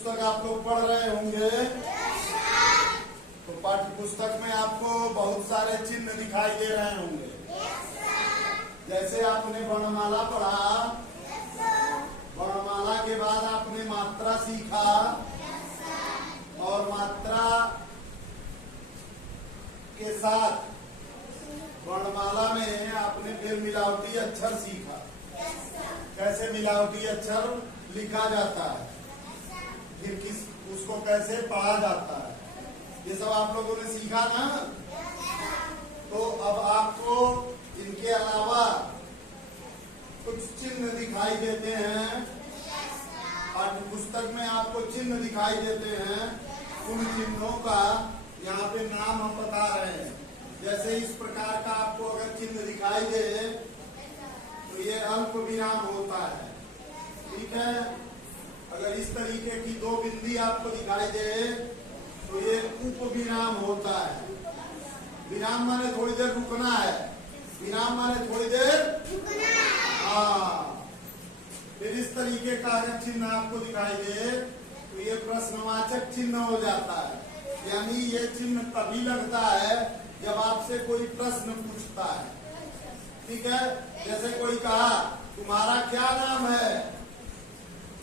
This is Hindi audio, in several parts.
पुस्तक आप लोग पढ़ रहे होंगे। तो पाठ्य पुस्तक में आपको बहुत सारे चिन्ह दिखाई दे रहे होंगे। जैसे आपने वर्णमाला पढ़ा, वर्णमाला के बाद आपने मात्रा सीखा और मात्रा के साथ वर्णमाला में आपने फिर मिलावटी अक्षर सीखा। कैसे मिलावटी अक्षर लिखा जाता है, फिर उसको कैसे पढ़ा जाता है, ये सब आप लोगों ने सीखा ना। तो अब आपको इनके अलावा कुछ चिन्ह दिखाई देते हैं। पाठ्य पुस्तक में आपको चिन्ह दिखाई देते हैं। उन चिन्हों का यहाँ पे नाम हम बता रहे हैं। जैसे इस प्रकार का आपको अगर चिन्ह दिखाई दे तो ये अल्प विराम होता है, ठीक है। अगर इस तरीके की दो बिंदी आपको दिखाई दे तो ये उप विराम होता है। विराम माने थोड़ी देर रुकना है, विराम माने थोड़ी देर रुकना है। हाँ, फिर इस तरीके का अगर चिन्ह आपको दिखाई दे तो ये प्रश्नवाचक चिन्ह हो जाता है। यानी ये चिन्ह तभी लगता है जब आपसे कोई प्रश्न पूछता है, ठीक है। जैसे कोई कहा तुम्हारा क्या नाम है,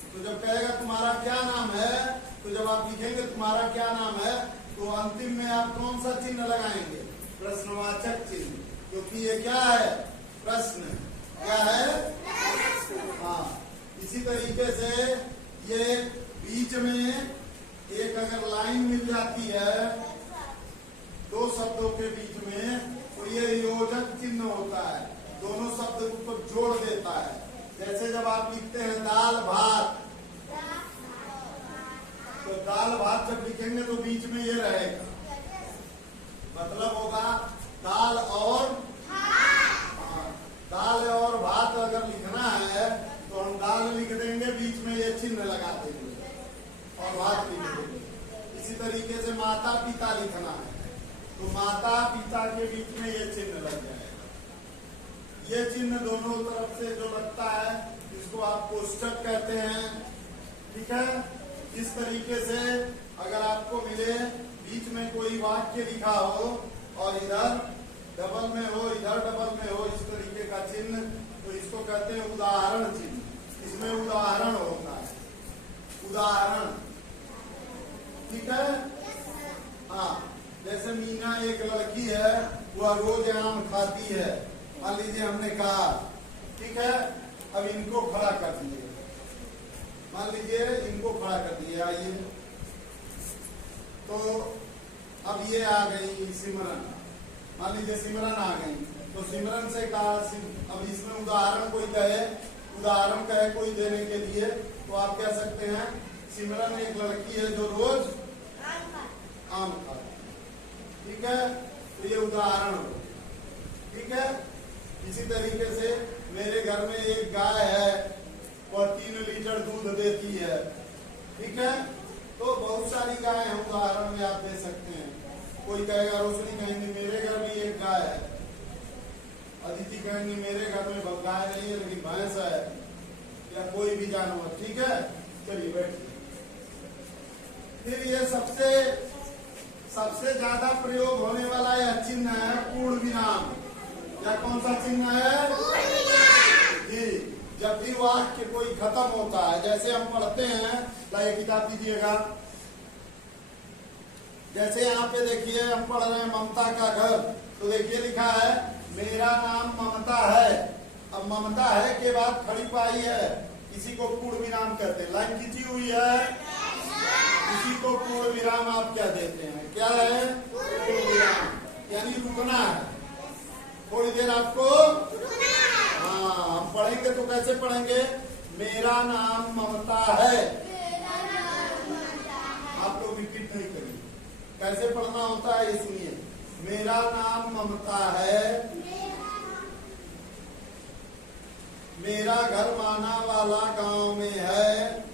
तो जब कहेगा तुम्हारा क्या नाम है, तो जब आप लिखेंगे तुम्हारा क्या नाम है तो अंतिम में आप कौन सा चिन्ह लगाएंगे? प्रश्नवाचक चिन्ह, क्योंकि ये क्या है? प्रश्न। क्या है? हाँ, इसी तरीके से ये बीच में एक अगर लाइन मिल जाती है दो शब्दों के बीच में, तो ये योजक चिन्ह होता है, दोनों शब्द को जोड़ देता है। जैसे जब आप लिखते हैं दाल भात, तो दाल भात जब लिखेंगे तो बीच में ये रहेगा, मतलब होगा दाल और दाल और भात। अगर लिखना है तो हम दाल लिख देंगे, बीच में ये चिन्ह लगा देंगे और भात लिख देंगे। इसी तरीके से माता पिता लिखना है तो माता पिता के बीच में ये चिन्ह लग जाएगा। ये चिन्ह दोनों तरफ से जो लगता है इसको आप कोष्ठक कहते हैं, ठीक है। इस तरीके से अगर आपको मिले बीच में कोई वाक्य लिखा हो और इधर डबल में हो, इधर डबल में हो, इस तरीके का चिन्ह, तो इसको कहते हैं उदाहरण चिन्ह। इसमें उदाहरण होता है, उदाहरण, ठीक है। हाँ, जैसे मीना एक लड़की है, वह रोज आम खाती है, मान लीजिए हमने कहा, ठीक है। अब इनको खड़ा कर दिए, मान लीजिए इनको खड़ा कर दिए, आइए। तो अब ये आ गई सिमरन, मान लीजिए सिमरन आ गई, तो सिमरन से कहा, अब इसमें उदाहरण कोई कहे, उदाहरण कहे कोई देने के लिए, तो आप कह सकते हैं सिमरन एक लड़की है जो रोज आम खाती, ठीक है। तो ये उदाहरण हो, ठीक है। इसी तरीके से मेरे घर में एक गाय है, वह 3 लीटर दूध देती है, ठीक है। तो बहुत सारी गाय हैं, उदाहरण में आप दे सकते हैं। कोई कहेगा, रोशनी कहेंगी मेरे घर भी एक गाय है, अदिति कहेंगी मेरे घर में गाय नहीं है लेकिन भैंस है, या कोई भी जानवर, ठीक है। चलिए बैठिए। फिर ये सबसे ज्यादा प्रयोग होने वाला यह चिन्ह है पूर्ण विराम। क्या कौन सा चिन्ह है? जी, जब भी वाक्य कोई खत्म होता है, जैसे हम पढ़ते हैं, लाइए किताब दीजिएगा। जैसे यहाँ पे देखिए हम पढ़ रहे हैं ममता का घर, तो देखिए लिखा है मेरा नाम ममता है। अब ममता है के बाद खड़ी पाई है, इसी को पूर्ण विराम कहते हैं। लाइन खींची हुई है, इसी को पूर्ण विराम आप क्या देते हैं? क्या है? पूर्ण विराम, यानी रुकना है, थोड़ी देर आपको रुकना है। हाँ, हम पढ़ेंगे तो कैसे पढ़ेंगे? मेरा नाम ममता है, आप लोग रिपीट नहीं करिए, कैसे पढ़ना होता है ये सुनिए। मेरा नाम ममता है, मेरा घर माना वाला गांव में है,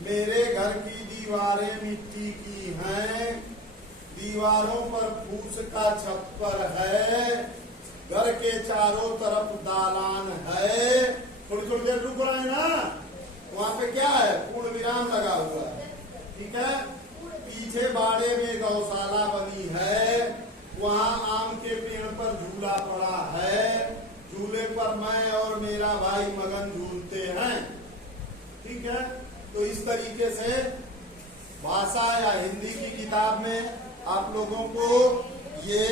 मेरे घर की दीवारें मिट्टी की हैं, दीवारों पर फूस का छप्पर है, घर के चारों तरफ दालान है। थोड़ी थोड़ी देर रुक रहे हैं ना, वहाँ पे क्या है? पूर्ण विराम लगा हुआ है। पीछे बाड़े में गौशाला बनी है, वहाँ आम के पेड़ पर झूला पड़ा है, झूले पर मैं और मेरा भाई मगन झूलते हैं। ठीक है, तो इस तरीके से भाषा या हिंदी की किताब में आप लोगों को ये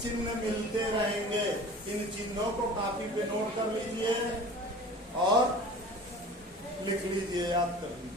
चिन्ह मिलते रहेंगे। इन चिन्हों को कॉपी पे नोट कर लीजिए और लिख लीजिए, याद कर लीजिए।